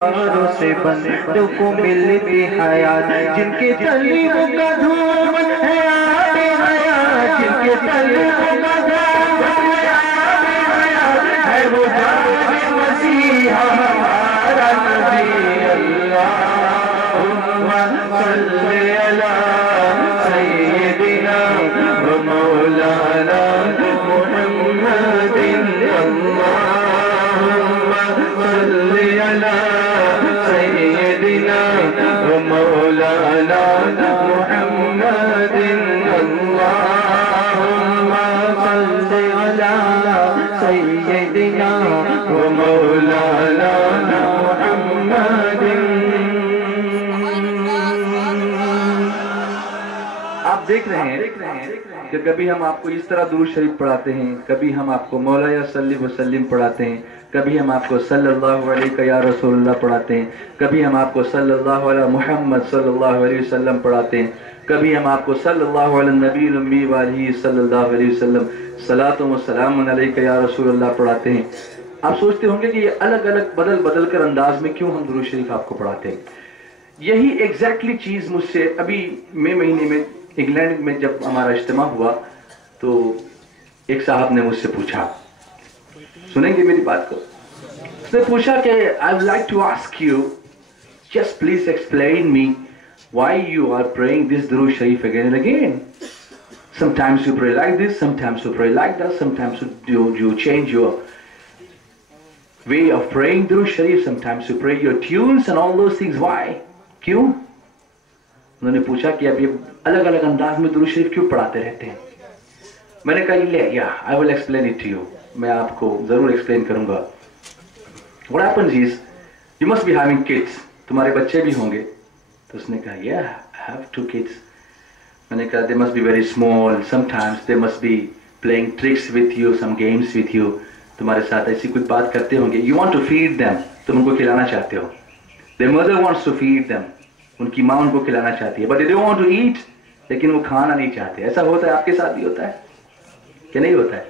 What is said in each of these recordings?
اشاروں سے بندوں کو ملتی حیات، جن کے تلیبوں کا دھوم ہے آب حیات، جن کے تلیبوں کا دھوم ہے آب حیات، ہے وہ جان مسیحا ہمارا نبی۔ اللہم صلی علی سیدنا و مولانا محمد، اللہم صلی علی سیدنا و مولانا محمد، اللہم صلی علی سیدنا و مولانا محمد۔ آپ دیکھ رہے ہیں کہ کبھی ہم آپ کو اس طرح درود شریف پڑھاتے ہیں، کبھی ہم آپ کو مولا صلی وسلم پڑھاتے ہیں، کبھی ہم آپ کو صلی اللہ علیہ یا رسول اللہ پڑھاتے ہیں، کبھی ہم آپ کو صلی اللہ علیہ محمد صلی اللہ علیہ وسلم پڑھاتے ہیں، کبھی ہم آپ کو صلی اللہ علیہ نبی الامی والہ صلی اللہ علیہ وسلم صلاۃ و سلام علیک یا رسول اللہ پڑھاتے ہیں۔ آپ سوچتے ہوں گے کہ یہ الگ الگ بدل بدل کر انداز میں کیوں ہم درود شریف آپ کو پڑھاتے ہیں؟ یہی ایگزیکٹلی چیز مجھ سے ابھی مئی مہینے میں انگلینڈ میں جب ہمارا اجتماع ہوا تو ایک صاحب نے مجھ سے پوچھا، سنیں گے میری بات کو؟ اس نے پوچھا کہ I would like to ask you, just please explain me why you are praying this Durood Sharif again and again. Sometimes you pray like this, sometimes you pray like that, sometimes you change your way of praying Durood Sharif, sometimes you pray your tunes and all those things. Why? کیوں؟ انہوں نے پوچھا کہ اب یہ الگ الگ انداز میں درود شریف کیوں پڑھاتے رہتے ہیں؟ میں نے کہا I will explain it to you. میں آپ کو ضرور ایکسپلین کروں گا۔ What happens is, you must be having kids. تمہارے بچے بھی ہوں گے۔ تو اس نے کہا I have 2 kids. میں نے کہا they must be very small. Sometimes they must be playing tricks with you, some games with you. تمہارے ساتھ ایسی کچھ بات کرتے ہوں گے. You want to feed them. تم ان کو کھلانا چاہتے ہو. Their mother wants to feed them. ان کی ماں ان کو کھلانا چاہتی ہے. But they don't want to eat. لیکن وہ کھانا نہیں چاہتے. ایسا ہوتا ہے، آپ کے ساتھ بھی ہوتا ہے کہ نہیں ہوتا ہے؟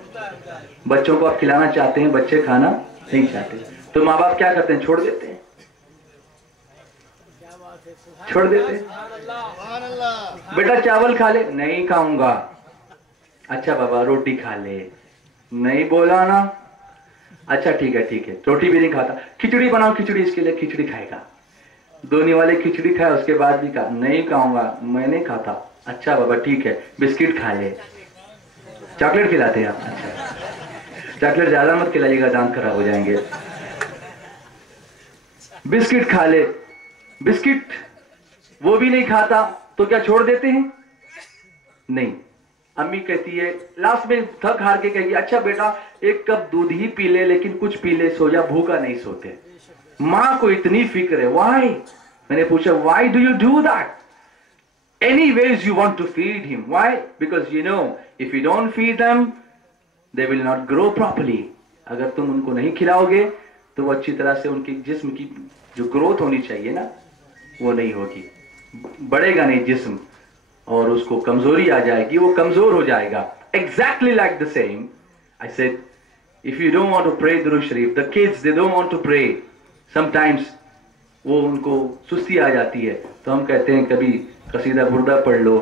بچوں کو آپ کھلانا چاہتے ہیں، بچے کھانا نہیں چاہتے، تو ماں باپ کیا کرتے ہیں؟ چھوڑ دیتے ہیں، چھوڑ دیتے ہیں۔ بیٹا چاول کھا لے، نہیں کھاؤں گا۔ اچھا بابا روٹی کھا لے، نہیں بولا نا، اچھا ٹھیک ہے، روٹی بھی نہیں کھاتا۔ کھچڑی بناؤ، کھچڑی اس کے لیے کھچڑی کھائے گا۔ دونی والے کھچڑی کھائے، اس کے بعد بھی کہا نہیں کھاؤں گا، میں نہیں کھاتا۔ اچھا بابا ٹھیک ہے، بسکٹ کھا لے۔ چاکلیٹ کھلاتے ہیں آپ؟ اچھا چاکلیٹ زیادہ مت کھلائیے گا، دانت خراب ہو جائیں گے۔ بسکٹ کھا لے، بسکٹ وہ بھی نہیں کھاتا تو کیا چھوڑ دیتے ہیں؟ نہیں۔ امی کہتی ہے لاسٹ میں تھک ہار کے کہے گی اچھا بیٹا 1 کپ دودھ ہی پی لے، لیکن کچھ پی لے، سو جا، بھوکا نہیں سوتے۔ ماں کو اتنی فکر ہے۔ وائی؟ میں نے پوچھا why do you do that? Anyways you want to feed him. Why? Because you know if you don't feed them they will not grow properly. اگر تم ان کو نہیں کھلاؤ گے تو وہ اچھی طرح سے ان کی جسم کی جو گروتھ ہونی چاہیے نا وہ نہیں ہوگی، بڑھے گا نہیں جسم، اور اس کو کمزوری آ جائے گی، وہ کمزور ہو جائے گا۔ Exactly like the same I said if you don't want to pray Durood Sharif, the kids they don't want to pray. Sometimes وہ ان کو سستی آ جاتی ہے تو ہم کہتے ہیں کبھی قصیدہ بردہ پڑھ لو،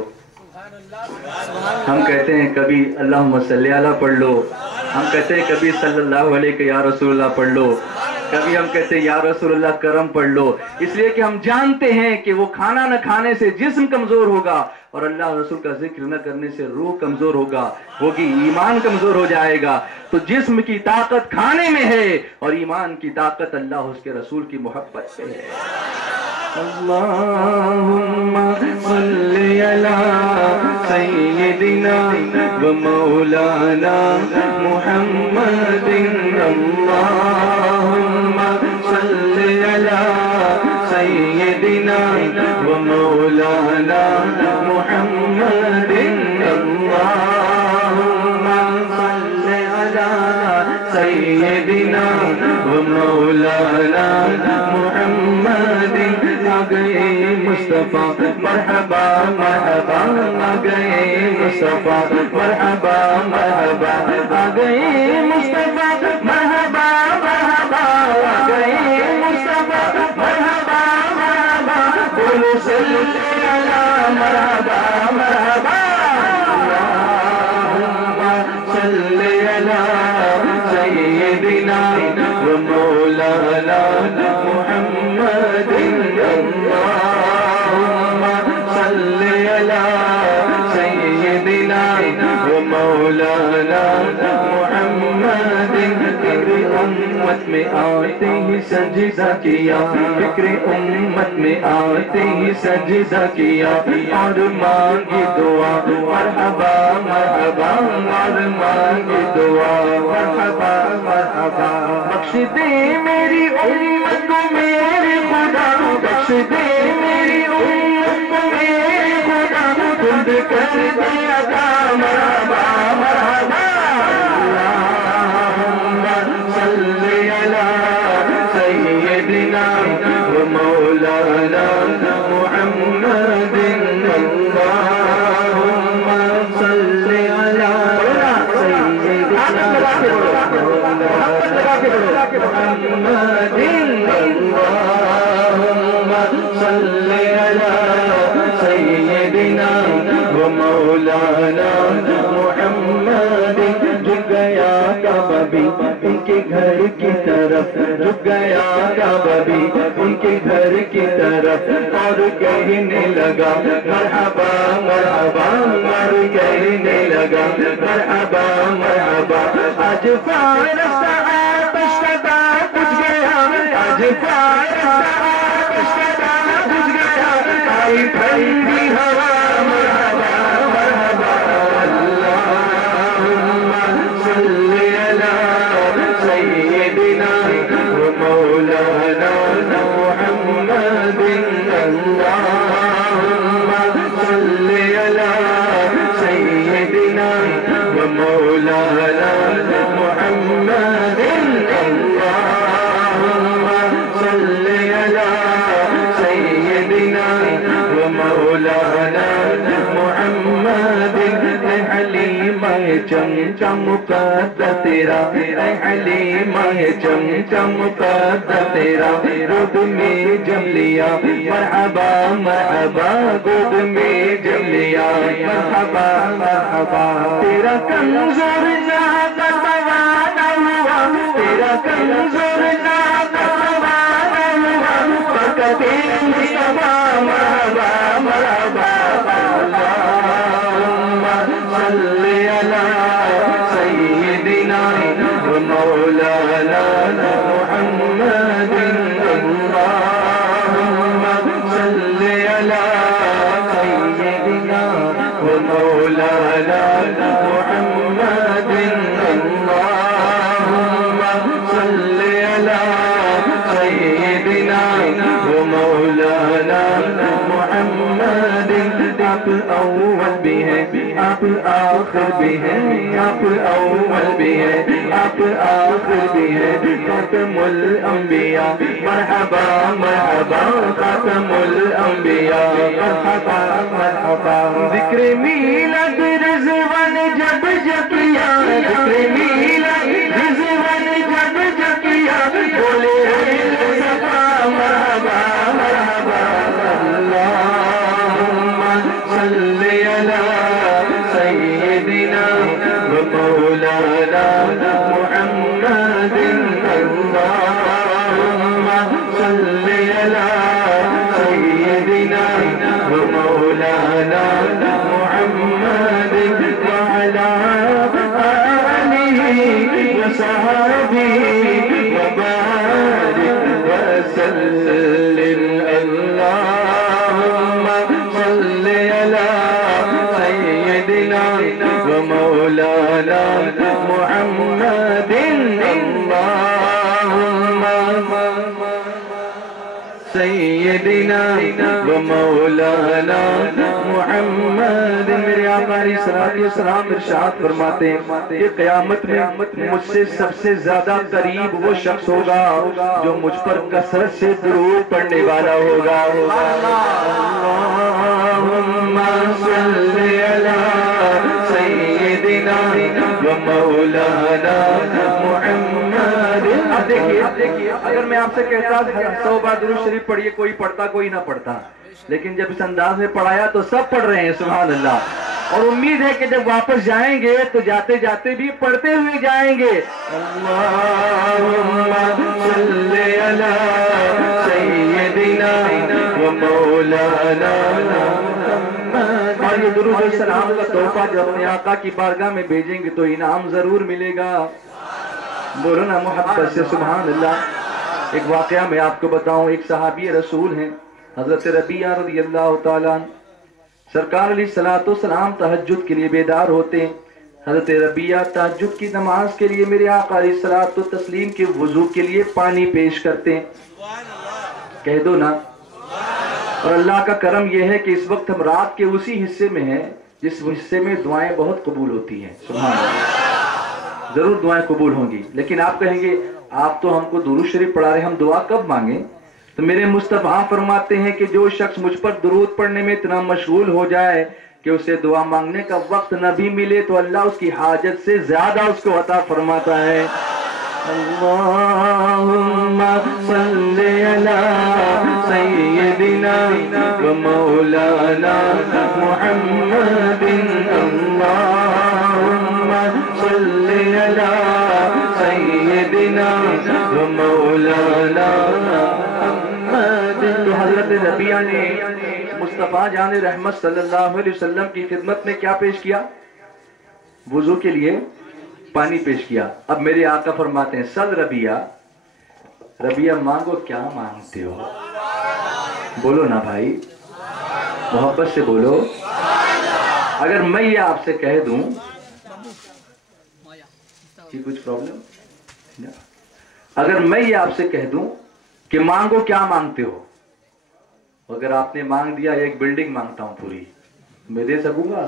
ہم کہتے ہیں کبھی اللہم صلی علی پڑھ لو، ہم کہتے ہیں کبھی صلی اللہ علیہ یا رسول اللہ پڑھ لو، کبھی ہم کہتے ہیں یا رسول اللہ کرم پڑھ لو، اس لیے کہ ہم جانتے ہیں کہ وہ کھانا نہ کھانے سے جسم کمزور ہوگا، اور اللہ رسول کا ذکر نہ کرنے سے روح کمزور ہوگی، ایمان کمزور ہو جائے گا۔ تو جسم کی طاقت کھانے میں ہے اور ایمان کی طاقت اللہ اس کے رسول کی محبت پہ ہے۔ اللہم صلی علی سیدنا و مولانا محمد، اللہم صلی علی سیدنا و مولانا محمد، اللہم صلی علی سیدنا و مولانا محمد۔ آ گئے مصطفیٰ مرحبا مرحبا، آ گئے مصطفیٰ مرحبا مرحبا، آ گئے مصطفیٰ مرحبا مرحبا، آ گئے مصطفیٰ صلی علی مرحبا مرحبا اللہم صلی علی سیدنا و مولانا محمد اللہم صلی علی سیدنا و مولانا محمد فکر امت میں آتے ہی سجدہ کیا فکر امت میں آتے ہی سجدہ کیا اور مانگی دعا مرحبا مرحبا اور مانگی دعا مرحبا مرحبا بخش دے میری امت کو میرے خدا بخش دے میری امت کو میرے خدا خود کر دے عطا مرحبا مرحبا صلی علی سیدنا و مولانا محمد اللہم صلی علی سیدنا محمد اللہم صلی علی سیدنا و مولانا محمد جھک گیا کعبہ بھی ان کے گھر کی طرف جھک گیا کعبہ بھی ان کے گھر کی طرف اور کہنے لگا مرحبا مرحبا اور کہنے لگا مرحبا مرحبا آج فارس آتش کا بجھ گیا آج فارس آتش کا بجھ گیا آئی ٹھنڈی ہوا مرحبا مرحبا اللہم صلی علی سیدنا و مولانا محمد اللہم صلی علی سیدنا و مولانا محمد اللہم صلی علی سیدنا و مولانا محمد اے حلیمہ چم چم قد تیرا اے حلیمہ چم چم قد تیرا گود میں جم لیا مرحبا مرحبا گود میں جم لیا مرحبا مرحبا تیرا کمزور زیادہ توانا ہوا تیرا کمزور زیادہ توانا ہوا فقط مصطفیٰ مرحبا مرحبا اللہم صلی علی سیدنا و مولانا محمد اللہم صلی علی سیدنا و مولانا محمد اللہم صلی علی سیدنا و مولانا محمد آپ اول بھی ہیں آپ آخر بھی ہیں آپ اول بھی ہیں آپ آخر بھی ہیں خاتم الانبیاء مرحبا مرحبا خاتم الانبیاء مرحبا مرحبا ذکر میلاد رضوان جب کیا ذکر میلاد رضوان جب کیا بولے صفا مرحبا مرحبا اللہم صلی علی سیدنا و مولانا محمد اللہم صلی علی سیدنا و مولانا محمد وعلی آلہ وصحبہ وبارک وسلم اللہم صلی علی سیدنا و مولانا محمد اللہم سیدنا و مولانا محمد میرے آقا علیہ السلام ارشاد فرماتے ہیں کہ قیامت میں مجھ سے سب سے زیادہ قریب وہ شخص ہوگا جو مجھ پر کثرت سے درود پڑھنے والا ہوگا اللہم صلی علی سیدنا و مولانا محمد دیکھیے اگر میں آپ سے کہتا 100 بار درود شریف پڑھیے، کوئی پڑھتا کوئی نہ پڑھتا، لیکن جب اس انداز میں پڑھایا تو سب پڑھ رہے ہیں، سبحان اللہ۔ اور امید ہے کہ جب واپس جائیں گے تو جاتے جاتے بھی پڑھتے ہوئے جائیں گے، اللہم صلی علی سیدنا و مولانا محمد۔ اور یہ درود و سلام کا تحفہ جو اپنے آقا کی بارگاہ میں بھیجیں گے تو انعام ضرور ملے گا، بولو نا محبت سے سبحان اللہ۔ ایک واقعہ میں آپ کو بتاؤں، ایک صحابی رسول ہیں حضرت ربیعہ رضی اللہ تعالیٰ عنہ، سرکار علیہ الصلوۃ والسلام تہجد کے لیے بیدار ہوتے ہیں۔ حضرت ربیعہ تہجد کی نماز کے لیے میرے آقا علیہ الصلوۃ والتسلیم کے وضو کے لیے پانی پیش کرتے ہیں، کہہ دو نا۔ اور اللہ کا کرم یہ ہے کہ اس وقت ہم رات کے اسی حصے میں ہیں جس حصے میں دعائیں بہت قبول ہوتی ہیں، سبحان اللہ، ضرور دعائیں قبول ہوں گی۔ لیکن آپ کہیں گے آپ تو ہم کو درود شریف پڑھا رہے ہیں، ہم دعا کب مانگیں؟ تو میرے مصطفیٰ فرماتے ہیں کہ جو شخص مجھ پر درود پڑھنے میں اتنا مشغول ہو جائے کہ اسے دعا مانگنے کا وقت نہ بھی ملے تو اللہ اس کی حاجت سے زیادہ اس کو عطا فرماتا ہے۔ اللہم صلی علی سیدنا و مولانا محمد، اللہم صلی علی سیدنا و مولانا محمد۔ تو حضرت ربیعہ نے مصطفیٰ جان رحمت صلی اللہ علیہ وسلم کی خدمت میں کیا پیش کیا؟ وضو کے لیے پانی پیش کیا۔ اب میرے آقا فرماتے ہیں سل ربیعہ، ربیعہ مانگو کیا مانگتے ہو؟ بولو نا بھائی، محبت سے بولو۔ اگر میں یہ آپ سے کہہ دوں کہ کچھ پرابلم، اگر میں یہ آپ سے کہہ دوں کہ مانگو کیا مانگتے ہو، اگر آپ نے مانگ دیا ایک بلڈنگ مانگتا ہوں پوری، میں دے سکوں گا؟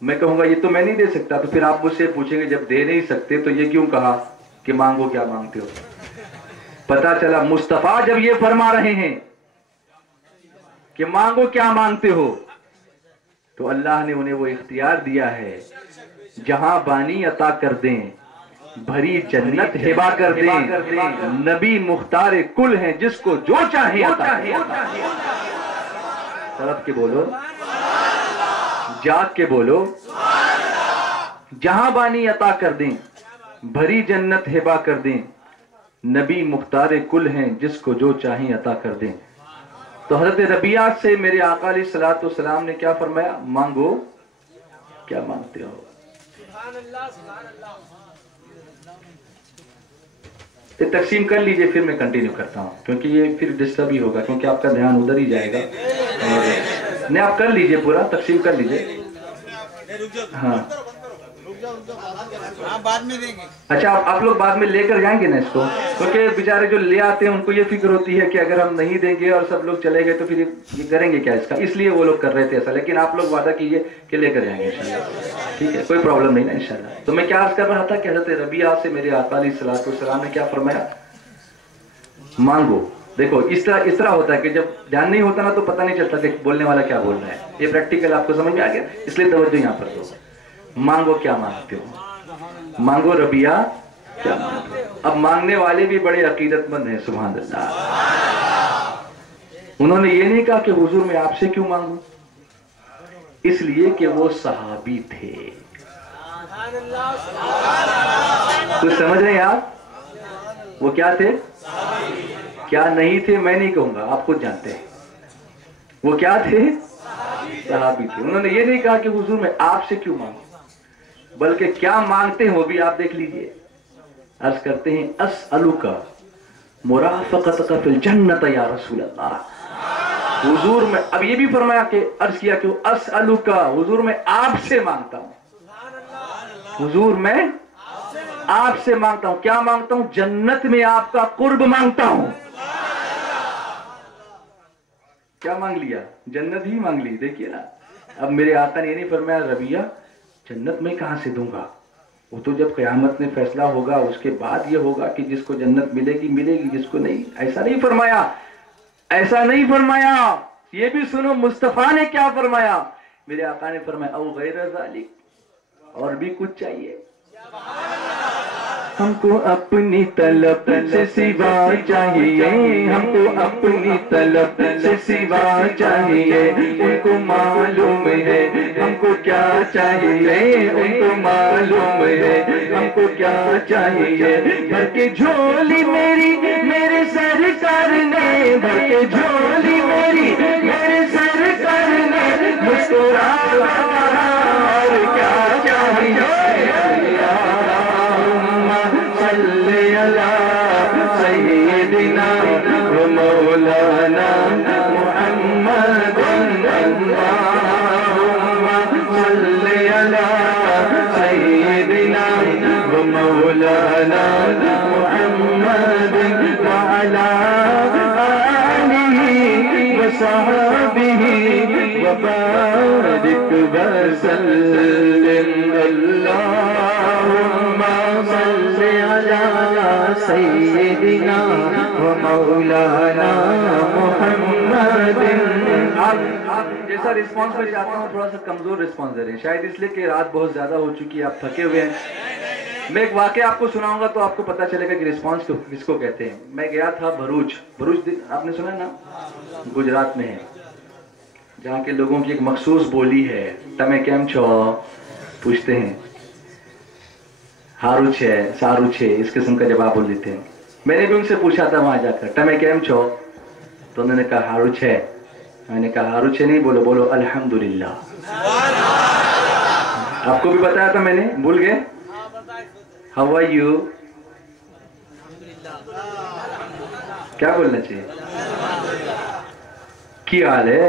میں کہوں گا یہ تو میں نہیں دے سکتا، تو پھر آپ مجھ سے پوچھیں گے جب دے نہیں سکتے تو یہ کیوں کہا کہ مانگو کیا مانگتے ہو؟ پتا چلا مصطفیٰ جب یہ فرما رہے ہیں کہ مانگو کیا مانگتے ہو تو اللہ نے انہیں وہ اختیار دیا ہے، جہاں بانی عطا کر دیں، بھری جنت ہبا کر دیں، نبی مختار کل ہیں جس کو جو چاہے عطا۔ طرف کے بولو، جاگ کے بولو، جہاں بانی عطا کر دیں، بھری جنت ہبا کر دیں، نبی مختار کل ہیں جس کو جو چاہیں عطا کر دیں۔ تو حضرت ربیعہ سے میرے آقا علیہ الصلوۃ والسلام نے کیا فرمایا؟ مانگو کیا مانگتے ہو۔ یہ تقسیم کر لیجئے، پھر میں کنٹینیو کرتا ہوں کیونکہ یہ پھر ڈسٹرب ہی ہوگا، کیونکہ آپ کا دھیان ادھر ہی جائے گا۔ نہیں آپ کر لیجئے، پورا تقسیم کر لیجئے۔ ہاں اچھا، آپ لوگ بعد میں لے کر جائیں گے نا اس کو، کیونکہ بیچارے جو لے آتے ہیں ان کو یہ فکر ہوتی ہے کہ اگر ہم نہیں دیں گے اور سب لوگ چلے گئے تو پھر یہ کریں گے کیا اس کا، اس لیے وہ لوگ کر رہے تھے ایسا۔ لیکن آپ لوگ وعدہ کیجئے کہ لے کر جائیں گے انشاءاللہ، ٹھیک ہے، کوئی پرابلم نہیں نا انشاءاللہ۔ تو میں کیا عرض کر رہا تھا کہ حضرت ربیعہ سے میرے آقا علیہ الصلوۃ والسلام نے کیا فرمایا؟ مانگو۔ دیکھو اس طرح ہوتا ہے کہ جب دھیان نہیں ہوتا نا تو پتہ نہیں چلتا کہ بولنے والا کیا بول رہا ہے۔ یہ پریکٹیکل آپ کو سمجھ میں آ گیا، اس لیے توجہ یہاں پر دو۔ مانگو کیا مانگتے ہو، مانگو ربیعہ کیا مانگتے ہو۔ اب مانگنے والے بھی بڑے عقیدت مند ہیں، سبحان اللہ۔ انہوں نے یہ نہیں کہا کہ حضور میں آپ سے کیوں مانگوں، اس لیے کہ وہ صحابی تھے۔ کچھ سمجھ رہے ہیں آپ؟ وہ کیا تھے؟ کیا نہیں تھے میں نہیں کہوں گا، آپ خود جانتے ہیں۔ وہ کیا تھے؟ صحابی تھے۔ انہوں نے یہ نہیں کہا کہ حضور میں آپ سے کیوں مانگوں، بلکہ کیا مانگتے ہیں وہ بھی آپ دیکھ لیجئے۔ عرض کرتے ہیں اسألک مرافقتک فی الجنت یا رسول اللہ۔ حضور میں، اب یہ بھی فرمایا کہ عرض کیا کہ اسألک، حضور میں آپ سے مانگتا ہوں، حضور میں آپ سے مانگتا ہوں۔ کیا مانگتا ہوں؟ جنت میں آپ کا قرب مانگتا ہوں۔ کیا مانگ لیا؟ جنت ہی مانگ لی۔ دیکھیے نا، اب میرے آقا نے یہ نہیں فرمایا ربیعہ جنت میں کہاں سے دوں گا، وہ تو جب قیامت میں فیصلہ ہوگا اس کے بعد یہ ہوگا کہ جس کو جنت ملے گی ملے گی، جس کو نہیں۔ ایسا نہیں فرمایا، ایسا نہیں فرمایا۔ یہ بھی سنو مصطفیٰ نے کیا فرمایا۔ میرے آقا نے فرمایا او غیر ذالک، اور بھی کچھ چاہیے؟ ہم کو اپنی طلب سے سوا چاہیے، ہم کو اپنی طلب سے سوا چاہیے، ان کو معلوم ہے ہم کو کیا چاہیے، ان کو معلوم ہے ہم کو کیا چاہیے، بھر کے جھولی میری میرے سرکار نے، بھر کے جھولی میری میرے سرکار نے، مسکرایا اور کیا چاہیے، صلی علی سیدنا و مولانا محمد، صلی علی سیدنا و مولانا محمد وعلی آلہ وصحبہ وبارک وسلم، اللہم صلی علی سیدنا و مولانا محمد۔ آپ جیسا رسپانس میں چاہتا ہوں، تھوڑا سا کمزور رسپانس دے رہے ہیں، شاید اس لیے کہ رات بہت زیادہ ہو چکی ہے، آپ تھکے ہوئے ہیں۔ میں ایک واقعہ آپ کو سناؤں گا تو آپ کو پتہ چلے گا کہ رسپانس کس کو کہتے ہیں۔ میں گیا تھا بھروچ آپ نے سنا ہے نا، گجرات میں ہے، جہاں کے لوگوں کی ایک مخصوص بولی ہے، تمہیں کیم چھو پوچھتے ہیں، ہارو چھے سارو چھے، اس قسم کا جواب بول دیتے ہیں۔ میں نے بھی ان سے پوچھا تھا وہاں جا کر، تمہیں کیم چھو، تو انہوں نے کہا ہارو چھے۔ میں نے کہا ہارو چھے نہیں، بولو بولو الحمدللہ۔ آپ کو بھی بتایا تھا میں نے، بھول گئے؟ ہاؤ آر یو، کیا بولنا چاہیے؟ کی حال ہے؟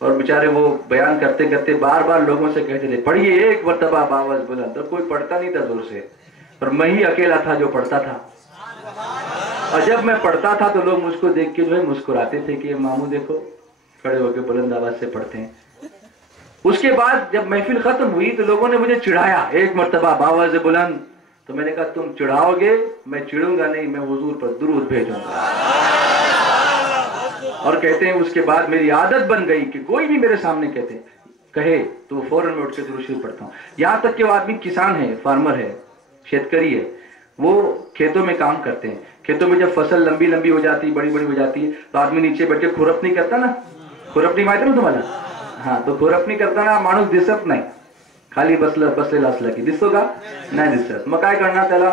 اور بیچارے وہ بیان کرتے کرتے بار بار لوگوں سے کہتے تھے پڑھیے ایک مرتبہ باواز بلند، تو کوئی پڑھتا نہیں تھا زور سے، اور میں ہی اکیلا تھا جو پڑھتا تھا، اور جب میں پڑھتا تھا تو لوگ مجھ کو دیکھ کے جو ہے مسکراتے تھے کہ ماموں دیکھو کھڑے ہو کے بلند آواز سے پڑھتے ہیں۔ اس کے بعد جب محفل ختم ہوئی تو لوگوں نے مجھے چڑھایا ایک مرتبہ باواز بلند، تو میں نے کہا تم چڑھاؤ گے، میں چڑھوں گا نہیں، میں حضور پر درود بھیجوں گا۔ اور کہتے ہیں اس کے بعد میری عادت بن گئی کہ کوئی بھی میرے سامنے کہے تو فوراً میں اٹھ کے درود شریف پڑھتا ہوں۔ یہاں تک کہ وہ آدمی کسان ہے، فارمر ہے، شیتکری ہے، وہ کھیتوں میں کام کرتے ہیں، کھیتوں میں جب فصل لمبی لمبی ہو جاتی، بڑی بڑی ہو جاتی ہے تو آدمی نیچے بیٹھ کے کھرپنی کرتا نا، کھرپنی مائتے نا تمہارا، ہاں تو کھرپنی کرتا نا مانوس دست نہیں، خالی بسلے لاسلا کی دستو کا نہیں دست مکائے کرنا تلا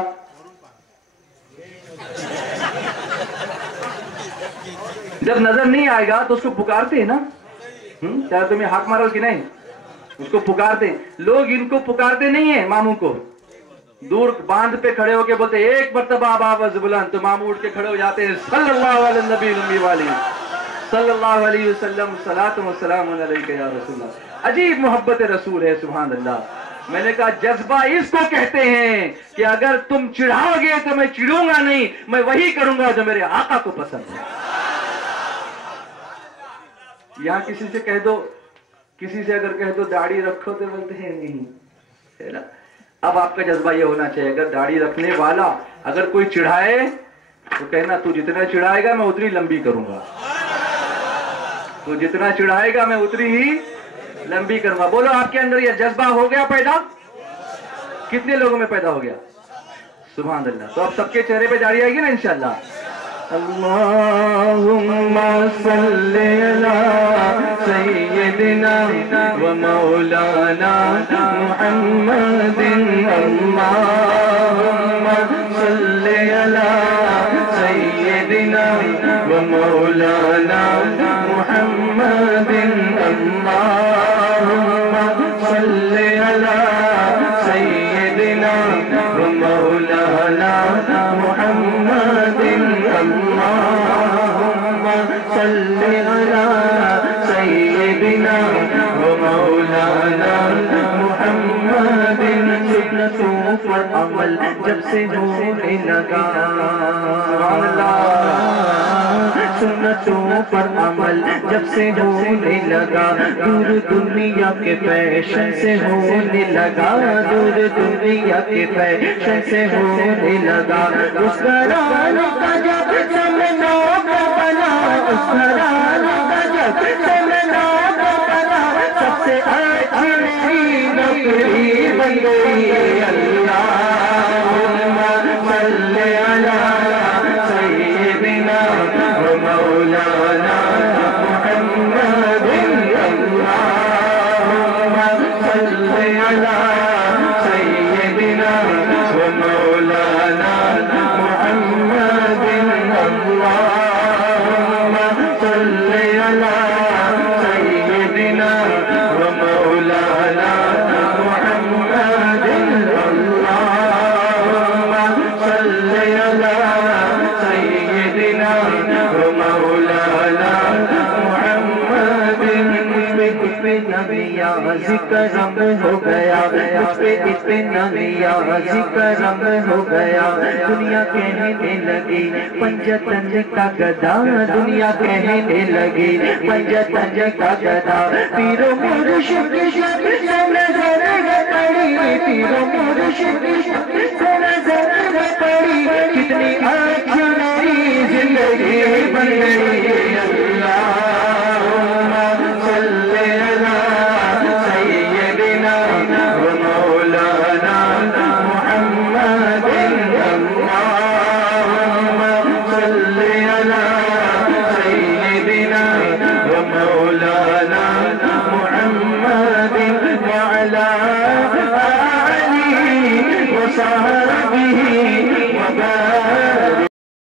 جب نظر نہیں آئے گا تو اس کو پکارتے ہیں نا، چاہے تمہیں ہاتھ مارو کہ نہیں، اس کو پکارتے ہیں۔ لوگ ان کو پکارتے نہیں ہیں ماموں کو، دور باندھ پہ کھڑے ہو کے بولتے ایک مرتبہ باواز بلند، تو ماموں اٹھ کے کھڑے ہو جاتے ہیں صلی اللہ علیہ نبی المی والی صلی اللہ علیہ وسلم صلاۃ و سلام علیک یا رسول اللہ۔ عجیب محبت رسول ہے، سبحان اللہ۔ میں نے کہا جذبہ اس کو کہتے ہیں کہ اگر تم چڑھاؤ گے تو میں چڑھوں گا نہیں، میں وہی کروں گا جو میرے آقا کو پسند ہے۔ یہاں کسی سے کہہ دو، کسی سے اگر کہہ دو داڑھی رکھو تو بولتے ہیں نہیں، ہے نا۔ اب آپ کا جذبہ یہ ہونا چاہیے اگر داڑھی رکھنے والا اگر کوئی چڑھائے تو کہنا تو جتنا چڑھائے گا میں اتنی لمبی کروں گا، تو جتنا چڑھائے گا میں اتنی ہی لمبی کروں گا۔ بولو آپ کے اندر یہ جذبہ ہو گیا پیدا؟ کتنے لوگوں میں پیدا ہو گیا؟ سبحان اللہ۔ تو اب سب کے چہرے پہ داڑھی آئے گی نا انشاءاللہ۔ اللہم صلی علی سیدنا و مولانا محمد، اللہم صلی علی سیدنا و مولانا محمد، اللہم صلی علی سیدنا و مولانا محمد، اللہم صلی علی سیدنا و مولانا محمد۔ سنتوں پر عمل جب سے ہونے لگا، سبحان اللہ، سنتوں پر عمل جب سے ہونے لگا، دور دنیا کے فیشن سے ہونے لگا، دور دنیا کے فیشن سے ہونے لگا، اس گھرانے کا جب سمنا کا بنا، اس گھرانے کا جب سمنا کا بنا، سب سے اچھی نوکری بن گئی۔ اللہم صلی علی سیدنا و مولانا محمد، اللہم صلی علی سیدنا و مولانا محمد، اللہم صلی علی سیدنا و مولانا محمد، اللہم صلی علی سیدنا و مولانا محمد۔ مجھ پہ نبیاں ذکرم ہو گیا، مجھ پہ نبیاں ذکرم ہو گیا، دنیا کہنے لگی پنجتن کا گدا، دنیا کہنے لگی پنجتن کا گدا، پیرو مرشد کی شب سے نظر پڑی، پیرو مرشد کی شب سے